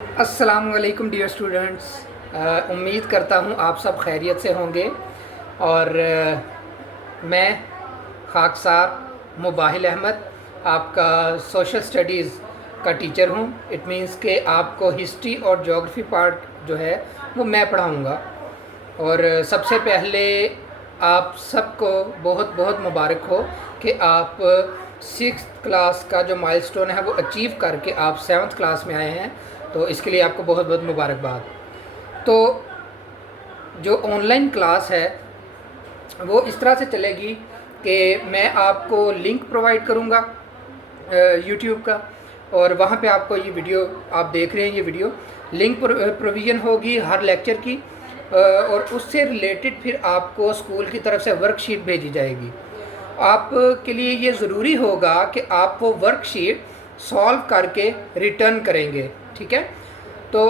अस्सलाम वालेकुम dear students. उम्मीद करता हूँ आप सब खैरियत से होंगे और मैं खाकसार मुबाहिल अहमद आपका सोशल स्टडीज़ का टीचर हूँ। इट मीन्स कि आपको हिस्ट्री और ज्योग्राफी पार्ट जो है वो मैं पढ़ाऊँगा। और सबसे पहले आप सबको बहुत बहुत मुबारक हो कि आप सिक्स क्लास का जो माइलस्टोन है वो अचीव करके आप सेवन्थ क्लास में आए हैं, तो इसके लिए आपको बहुत बहुत मुबारकबाद। तो जो ऑनलाइन क्लास है वो इस तरह से चलेगी कि मैं आपको लिंक प्रोवाइड करूँगा यूट्यूब का, और वहाँ पे आपको ये वीडियो आप देख रहे हैं, ये वीडियो लिंक प्रोविज़न होगी हर लेक्चर की, और उससे रिलेटेड फिर आपको स्कूल की तरफ से वर्कशीट भेजी जाएगी। आपके लिए ये ज़रूरी होगा कि आप वो वर्कशीट सॉल्व करके रिटर्न करेंगे, ठीक है। तो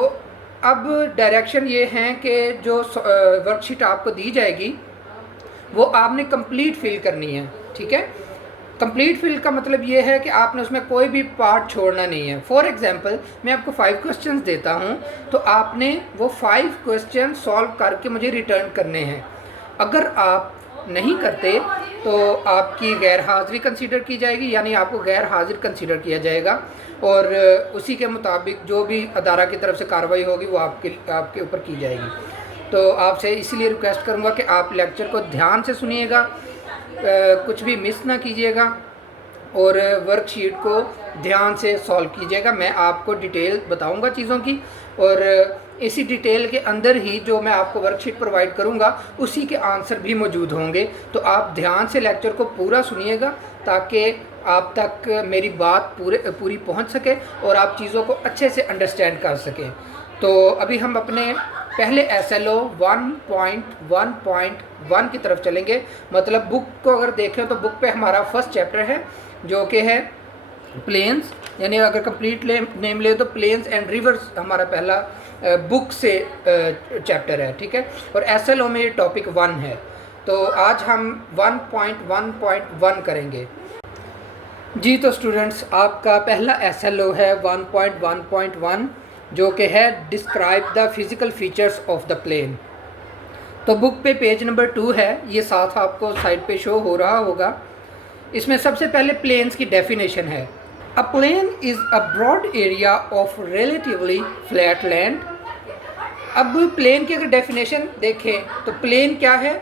अब डायरेक्शन ये हैं कि जो वर्कशीट आपको दी जाएगी वो आपने कंप्लीट फिल करनी है, ठीक है। कंप्लीट फिल का मतलब ये है कि आपने उसमें कोई भी पार्ट छोड़ना नहीं है। फॉर एग्जांपल मैं आपको 5 क्वेश्चंस देता हूँ, तो आपने वो 5 क्वेश्चन सॉल्व करके मुझे रिटर्न करने हैं। अगर आप नहीं करते तो आपकी गैर हाज़िरी कंसीडर की जाएगी, यानी आपको गैर हाजिर कंसीडर किया जाएगा, और उसी के मुताबिक जो भी अदारा की तरफ से कार्रवाई होगी वो आपके ऊपर की जाएगी। तो आपसे इसीलिए रिक्वेस्ट करूँगा कि आप लेक्चर को ध्यान से सुनिएगा, कुछ भी मिस ना कीजिएगा और वर्कशीट को ध्यान से सॉल्व कीजिएगा। मैं आपको डिटेल बताऊंगा चीज़ों की, और इसी डिटेल के अंदर ही जो मैं आपको वर्कशीट प्रोवाइड करूंगा उसी के आंसर भी मौजूद होंगे। तो आप ध्यान से लेक्चर को पूरा सुनिएगा ताकि आप तक मेरी बात पूरी पहुंच सके और आप चीज़ों को अच्छे से अंडरस्टैंड कर सकें। तो अभी हम अपने पहले SLO 1.1.1 की तरफ चलेंगे। मतलब बुक को अगर देखें तो बुक पे हमारा फर्स्ट चैप्टर है जो कि है प्लेन्स, यानी अगर कंप्लीट नेम ले तो प्लेन्स एंड रिवर्स हमारा पहला बुक से चैप्टर है, ठीक है। और SLO में ये टॉपिक 1 है। तो आज हम 1.1.1 करेंगे जी। तो स्टूडेंट्स आपका पहला SLO है 1.1.1 जो कि है describe the physical features of the plain. तो बुक पे पेज नंबर 2 है, ये साथ आपको साइड पे शो हो रहा होगा। इसमें सबसे पहले प्लेन्स की डेफिनेशन है। A plain is a broad area of relatively flat land. अब प्लेन की अगर डेफिनेशन देखें तो प्लेन क्या है,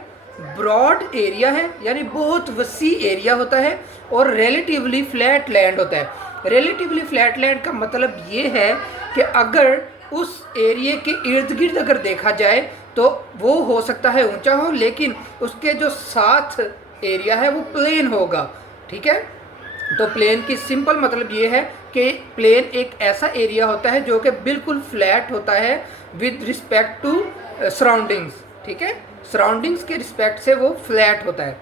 ब्रॉड एरिया है, यानी बहुत वसी एरिया होता है, और रिलेटिवली फ्लैट लैंड होता है। रिलेटिवली फ्लैट लैंड का मतलब ये है कि अगर उस एरिया के इर्द गिर्द अगर देखा जाए तो वो हो सकता है ऊंचा हो, लेकिन उसके जो साथ एरिया है वो प्लेन होगा, ठीक है। तो प्लेन की सिंपल मतलब ये है कि प्लेन एक ऐसा एरिया होता है जो कि बिल्कुल फ्लैट होता है विद रिस्पेक्ट टू सराउंडिंग्स, ठीक है। सराउंडिंग्स के रिस्पेक्ट से वो फ्लैट होता है।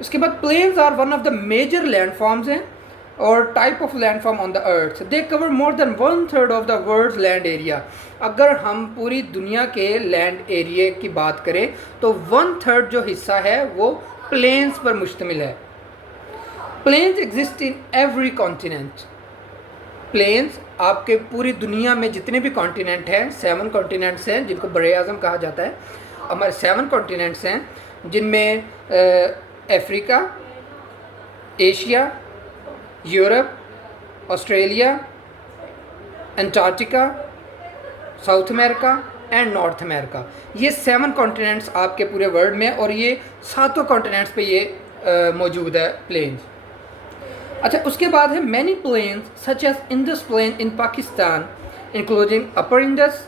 उसके बाद plains are one of the major landforms हैं और type of landform on the earth. They cover more than 1/3 of the world's land area. अगर हम पूरी दुनिया के लैंड एरिया की बात करें तो 1/3 जो हिस्सा है वो प्लेन्स पर मुश्तमिल है। Plains exist in every continent. Plains आपके पूरी दुनिया में जितने भी कॉन्टिनेंट हैं, 7 कॉन्टिनेंट्स हैं जिनको बड़े आज़म कहा जाता है। हमारे 7 कॉन्टिनेंट्स हैं जिनमें Africa, Asia, Europe, Australia, Antarctica, south America and north America. ये 7 कॉन्टिनेंट्स आपके पूरे वर्ल्ड में, और ये 7 कॉन्टिनेंट्स पे ये मौजूद है प्लेन्स। अच्छा, उसके बाद है many plains such as Indus plain in Pakistan including upper Indus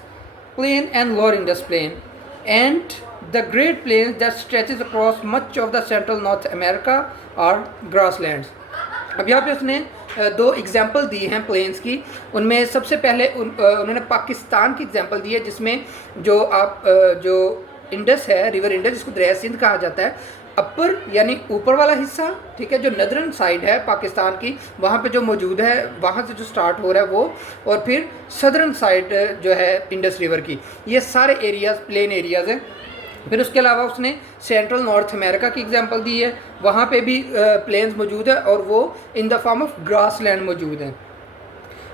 plain and lower Indus plain and the Great Plains that stretches across much of the central North America और ग्रासलैंड्स। अब यहाँ पे उसने 2 एग्जाम्पल दी हैं प्लेन्स की। उनमें सबसे पहले उन्होंने पाकिस्तान की एग्जाम्पल दी है, जिसमें जो इंडस है, रिवर इंडस, जिसको दरिया सिंध कहा जाता है, अपर यानी ऊपर वाला हिस्सा, ठीक है, जो नदरन साइड है पाकिस्तान की, वहाँ पे जो मौजूद है, वहाँ से जो स्टार्ट हो रहा है वो, और फिर सदर्न साइड जो है इंडस रिवर की, ये सारे एरियाज़ प्लेन एरियाज़ हैं। फिर उसके अलावा उसने सेंट्रल नॉर्थ अमेरिका की एग्जांपल दी है, वहाँ पे भी प्लेन्स मौजूद है और वो in the form of grassland मौजूद हैं।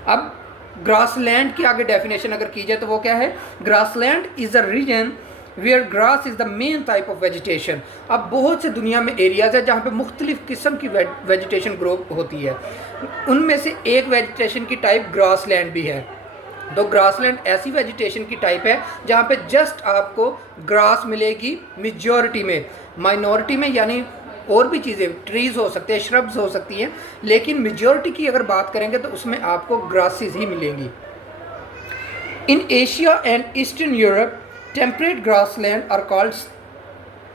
अब ग्रासलैंड की आगे डेफिनेशन अगर की जाए तो वो क्या है, grassland is a region where grass is the main type of vegetation. अब बहुत से दुनिया में एरियाज़ है जहाँ पे मुख्तलिफ किस्म की वेजिटेशन ग्रो होती है, उनमें से एक वेजिटेशन की टाइप ग्रासलैंड भी है। तो ग्रासलैंड ऐसी वेजिटेशन की टाइप है जहाँ पे जस्ट आपको ग्रास मिलेगी मेजॉरिटी में, माइनॉरिटी में यानी और भी चीज़ें, ट्रीज़ हो सकते हैं, श्रब्स हो सकती हैं, लेकिन मेजॉरिटी की अगर बात करेंगे तो उसमें आपको ग्रासेस ही मिलेंगी। In Asia and eastern Europe temperate grassland are called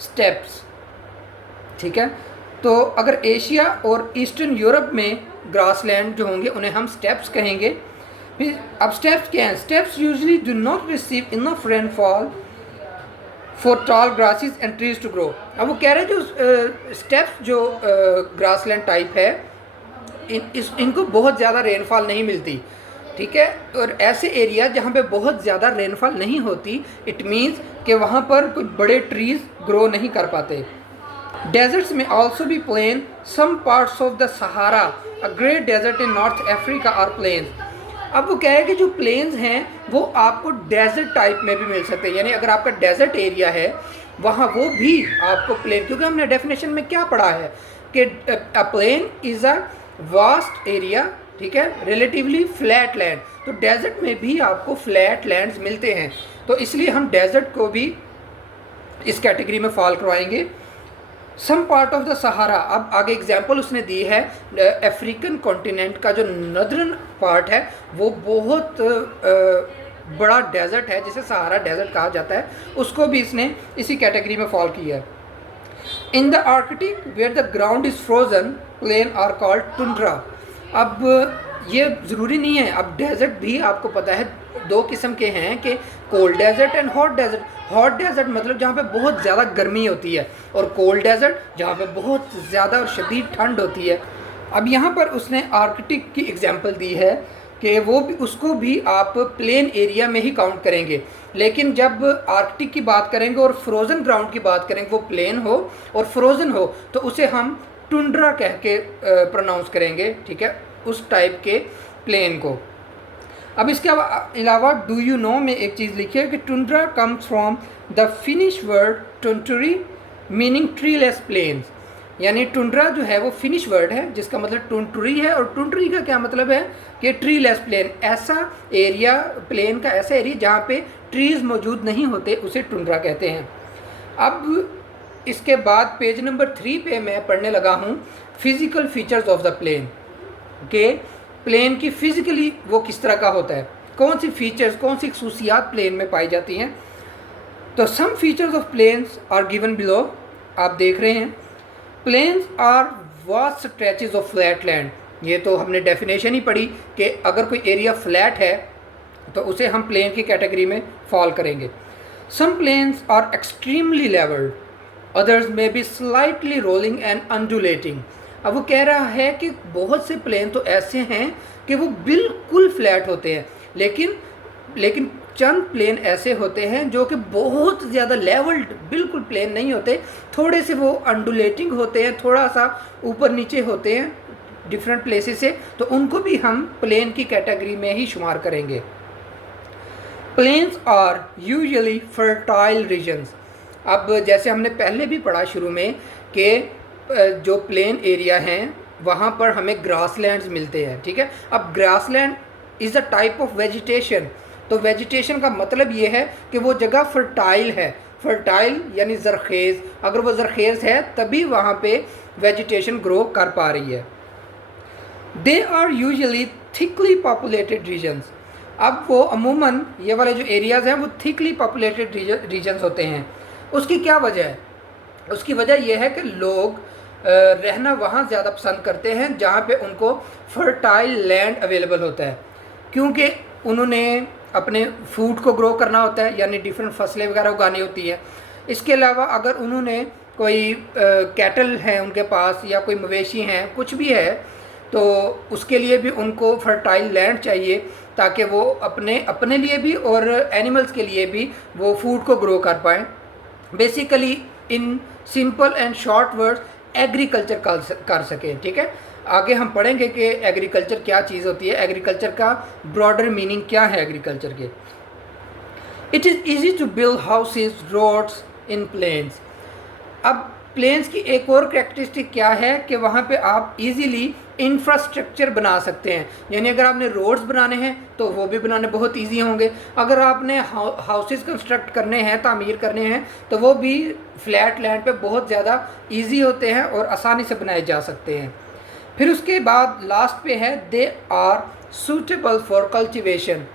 steppes. ठीक है, तो अगर एशिया और ईस्टर्न यूरोप में ग्रासलैंड जो होंगे उन्हें हम स्टेप्स कहेंगे। फिर अब स्टेप्स क्या हैं? Steppes usually do not receive enough rainfall for tall grasses and trees to grow. अब वो कह रहे हैं जो स्टेप्स जो ग्रासलैंड टाइप है इनको बहुत ज़्यादा रेनफॉल नहीं मिलती। ठीक है, और ऐसे एरिया जहाँ पे बहुत ज़्यादा रेनफॉल नहीं होती, इट मीन्स कि वहाँ पर कोई बड़े ट्रीज ग्रो नहीं कर पाते। डेजर्ट्स में ऑल्सो भी plain, some parts of the Sahara, a great desert in North Africa are plains. अब वो कह रहे हैं कि जो प्लेन्स हैं वो आपको डेजर्ट टाइप में भी मिल सकते हैं, यानी अगर आपका डेजर्ट एरिया है वहाँ वो भी आपको प्लेन, क्योंकि हमने डेफिनेशन में क्या पढ़ा है कि a plain is a vast area, ठीक है, रिलेटिवली फ्लैट लैंड। तो डेजर्ट में भी आपको फ्लैट लैंड्स मिलते हैं, तो इसलिए हम डेजर्ट को भी इस कैटेगरी में फॉल करवाएंगे। सम पार्ट ऑफ द सहारा, अब आगे एग्जाम्पल उसने दी है अफ्रीकन कॉन्टिनेंट का जो नदर्न पार्ट है वो बहुत बड़ा डेजर्ट है जिसे सहारा डेजर्ट कहा जाता है, उसको भी इसने इसी कैटेगरी में फॉल किया है। In the Arctic where the ground is frozen plain are called tundra. अब ये ज़रूरी नहीं है, अब डेजर्ट भी आपको पता है दो किस्म के हैं कि cold desert and hot desert. Hot desert मतलब जहाँ पे बहुत ज़्यादा गर्मी होती है, और कोल्ड डेजर्ट जहाँ पे बहुत ज़्यादा और शदीद ठंड होती है। अब यहाँ पर उसने आर्कटिक की एग्जांपल दी है कि वो भी, उसको भी आप प्लेन एरिया में ही काउंट करेंगे, लेकिन जब आर्कटिक की बात करेंगे और फ्रोज़न ग्राउंड की बात करेंगे, वो प्लेन हो और फ्रोज़न हो, तो उसे हम टुंड्रा कह के प्रोनाउंस करेंगे। ठीक है, उस टाइप के प्लेन को। अब इसके अलावा डू यू नो में एक चीज़ लिखी है कि tundra comes from the Finnish word tunturi meaning treeless plains, यानी टुंड्रा जो है वो फिनिश वर्ड है जिसका मतलब टुंटुरी है, और टुंटुरी का क्या मतलब है कि ट्रीलेस प्लेन, ऐसा एरिया, प्लेन का ऐसा एरिया जहाँ पे ट्रीज़ मौजूद नहीं होते उसे टुंड्रा कहते हैं। अब इसके बाद पेज नंबर 3 पे मैं पढ़ने लगा हूँ physical features of the plain, के प्लेन की फ़िज़िकली वो किस तरह का होता है, कौन सी फीचर्स, कौन सी खसूसियात प्लेन में पाई जाती हैं। तो some features of plains are given below, आप देख रहे हैं। Plains are vast stretches of flat land, ये तो हमने डेफिनेशन ही पढ़ी कि अगर कोई एरिया फ्लैट है तो उसे हम प्लेन की कैटेगरी में फॉल करेंगे। Some plains are extremely levelled, others में be slightly rolling and undulating. अब वो कह रहा है कि बहुत से प्लेन तो ऐसे हैं कि वो बिल्कुल फ्लैट होते हैं, लेकिन चंद प्लेन ऐसे होते हैं जो कि बहुत ज़्यादा लेवल्ड बिल्कुल प्लेन नहीं होते, थोड़े से वो अंडुलेटिंग होते हैं, थोड़ा सा ऊपर नीचे होते हैं डिफरेंट प्लेसेस से, तो उनको भी हम प्लेन की कैटेगरी में ही शुमार करेंगे। Plains are usually fertile regions. अब जैसे हमने पहले भी पढ़ा शुरू में कि जो प्लेन एरिया हैं वहाँ पर हमें ग्रासलैंड्स मिलते हैं। ठीक है, अब grassland is a type of vegetation, तो वेजिटेशन का मतलब ये है कि वो जगह फर्टाइल है, फर्टाइल यानी ज़रखेज़, अगर वो ज़रखेज़ है तभी वहाँ पे वेजिटेशन ग्रो कर पा रही है। They are usually thickly populated regions. अब वो अमूमन ये वाले जो एरियाज़ हैं वो थिकली पॉपुलेटेड रीजन्स होते हैं। उसकी क्या वजह है? उसकी वजह यह है कि लोग रहना वहाँ ज़्यादा पसंद करते हैं जहाँ पे उनको फर्टाइल लैंड अवेलेबल होता है, क्योंकि उन्होंने अपने फूड को ग्रो करना होता है, यानी डिफरेंट फसलें वगैरह उगानी होती है। इसके अलावा अगर उन्होंने कोई कैटल हैं उनके पास या कोई मवेशी हैं, कुछ भी है, तो उसके लिए भी उनको फर्टाइल लैंड चाहिए ताकि वो अपने लिए भी और एनिमल्स के लिए भी वो फूड को ग्रो कर पाएँ। Basically in simple and short words agriculture कर सकें। ठीक है, आगे हम पढ़ेंगे कि एग्रीकल्चर क्या चीज़ होती है, एग्रीकल्चर का ब्रॉडर मीनिंग क्या है एग्रीकल्चर के। It is easy to build houses roads in plains. अब प्लेन्स की एक और कैरेक्टरिस्टिक क्या है कि वहाँ पे आप इजीली इंफ्रास्ट्रक्चर बना सकते हैं, यानी अगर आपने रोड्स बनाने हैं तो वो भी बनाने बहुत इजी होंगे, अगर आपने हाउसेस कंस्ट्रक्ट करने हैं, तामीर करने हैं, तो वो भी फ्लैट लैंड पे बहुत ज़्यादा इजी होते हैं और आसानी से बनाए जा सकते हैं। फिर उसके बाद लास्ट पे है they are suitable for cultivation.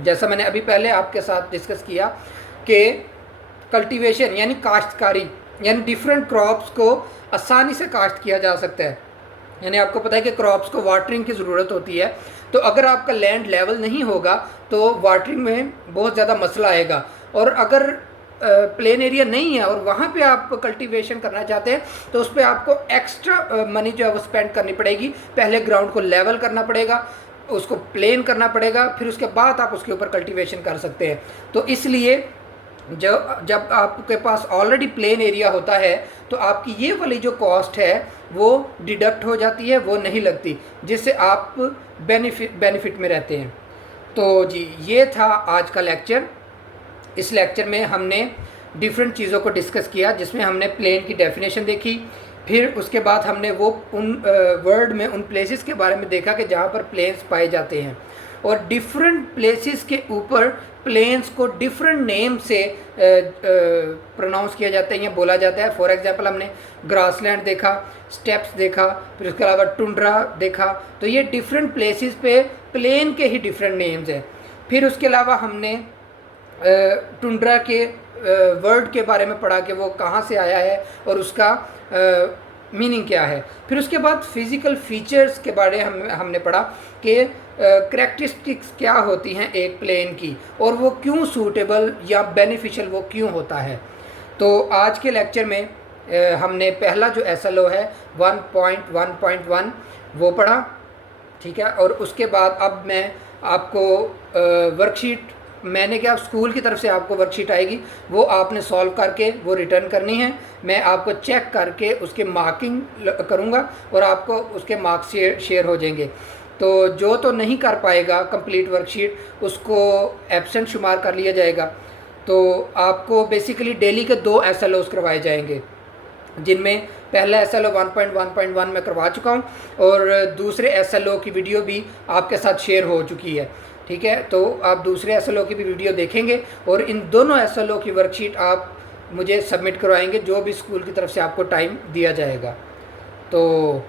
जैसा मैंने अभी पहले आपके साथ डिस्कस किया कि कल्टीवेशन यानी काश्तकारी, यानी डिफरेंट क्रॉप्स को आसानी से काश्त किया जा सकता है। यानी आपको पता है कि क्रॉप्स को वाटरिंग की ज़रूरत होती है, तो अगर आपका लैंड लेवल नहीं होगा तो वाटरिंग में बहुत ज़्यादा मसला आएगा। और अगर प्लेन एरिया नहीं है और वहाँ पे आप कल्टीवेशन करना चाहते हैं तो उस पर आपको एक्स्ट्रा मनी जो है वो स्पेंड करनी पड़ेगी। पहले ग्राउंड को लेवल करना पड़ेगा, उसको प्लेन करना पड़ेगा, फिर उसके बाद आप उसके ऊपर कल्टीवेशन कर सकते हैं। तो इसलिए जब आपके पास ऑलरेडी प्लेन एरिया होता है तो आपकी ये वाली जो कॉस्ट है वो डिडक्ट हो जाती है, वो नहीं लगती, जिससे आप बेनिफिट में रहते हैं। तो जी ये था आज का लेक्चर। इस लेक्चर में हमने डिफरेंट चीज़ों को डिस्कस किया, जिसमें हमने प्लेन की डेफिनेशन देखी, फिर उसके बाद हमने वो उन वर्ल्ड में उन प्लेसेस के बारे में देखा कि जहाँ पर प्लेन्स पाए जाते हैं, और डिफरेंट प्लेसेस के ऊपर प्लेन्स को डिफरेंट नेम से प्रोनाउंस किया जाता है या बोला जाता है। फॉर एग्जांपल हमने ग्रासलैंड देखा, स्टेप्स देखा, फिर उसके अलावा टुंड्रा देखा, तो ये डिफरेंट प्लेसेस पे प्लेन के ही डिफरेंट नेम्स हैं। फिर उसके अलावा हमने टुंड्रा के वर्ड के बारे में पढ़ा कि वो कहाँ से आया है और उसका मीनिंग क्या है। फिर उसके बाद फिज़िकल फीचर्स के बारे में हमने पढ़ा कि करैक्टरिस्टिक्स क्या होती हैं एक प्लेन की और वो क्यों सूटेबल या बेनिफिशियल वो क्यों होता है। तो आज के लेक्चर में हमने पहला जो SLO है 1.1.1 वो पढ़ा, ठीक है। और उसके बाद अब मैं आपको वर्कशीट, मैंने क्या स्कूल की तरफ से आपको वर्कशीट आएगी, वो आपने सॉल्व करके वो रिटर्न करनी है। मैं आपको चेक करके उसके मार्किंग करूँगा और आपको उसके मार्क्स शेयर हो जाएंगे। तो जो तो नहीं कर पाएगा कंप्लीट वर्कशीट, उसको एब्सेंट शुमार कर लिया जाएगा। तो आपको बेसिकली डेली के 2 SLOs करवाए जाएंगे, जिनमें पहला SLO 1.1.1 में करवा चुका हूँ और दूसरे SLO की वीडियो भी आपके साथ शेयर हो चुकी है, ठीक है। तो आप दूसरे SLO की भी वीडियो देखेंगे और इन दोनों SLO की वर्कशीट आप मुझे सबमिट करवाएंगे जो भी स्कूल की तरफ से आपको टाइम दिया जाएगा। तो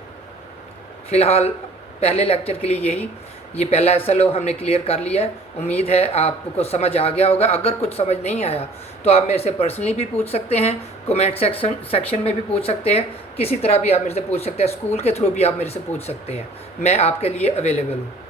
फ़िलहाल पहले लेक्चर के लिए यही, ये पहला SLO हमने क्लियर कर लिया है। उम्मीद है आपको समझ आ गया होगा। अगर कुछ समझ नहीं आया तो आप मेरे से पर्सनली भी पूछ सकते हैं, कमेंट सेक्शन में भी पूछ सकते हैं, किसी तरह भी आप मेरे से पूछ सकते हैं, स्कूल के थ्रू भी आप मेरे से पूछ सकते हैं। मैं आपके लिए अवेलेबल हूँ।